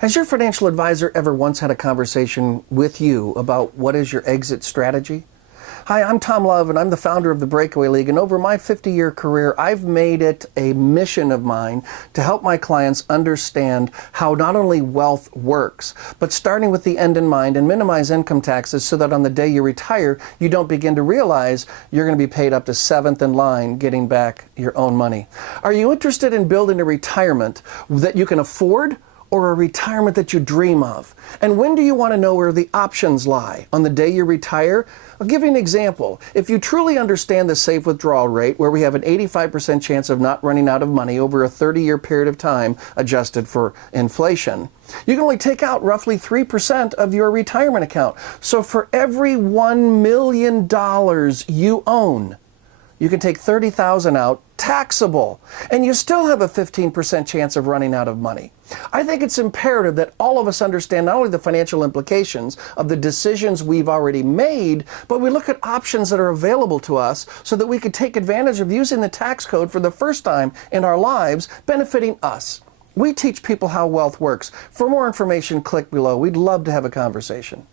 Has your financial advisor ever once had a conversation with you about what is your exit strategy? Hi, I'm Tom Love, and I'm the founder of the Breakaway League, and over my 50-year career, I've made it a mission of mine to help my clients understand how not only wealth works, but starting with the end in mind and minimize income taxes so that on the day you retire, you don't begin to realize you're going to be paid up to seventh in line getting back your own money. Are you interested in building a retirement that you can afford, or a retirement that you dream of? And when do you want to know where the options lie? On the day you retire? I'll give you an example. If you truly understand the safe withdrawal rate, where we have an 85% chance of not running out of money over a 30-year period of time adjusted for inflation, you can only take out roughly 3% of your retirement account. So for every $1 million you own, you can take $30,000 out taxable, and you still have a 15% chance of running out of money. I think it's imperative that all of us understand not only the financial implications of the decisions we've already made, but we look at options that are available to us so that we could take advantage of using the tax code for the first time in our lives, benefiting us. We teach people how wealth works. For more information, click below. We'd love to have a conversation.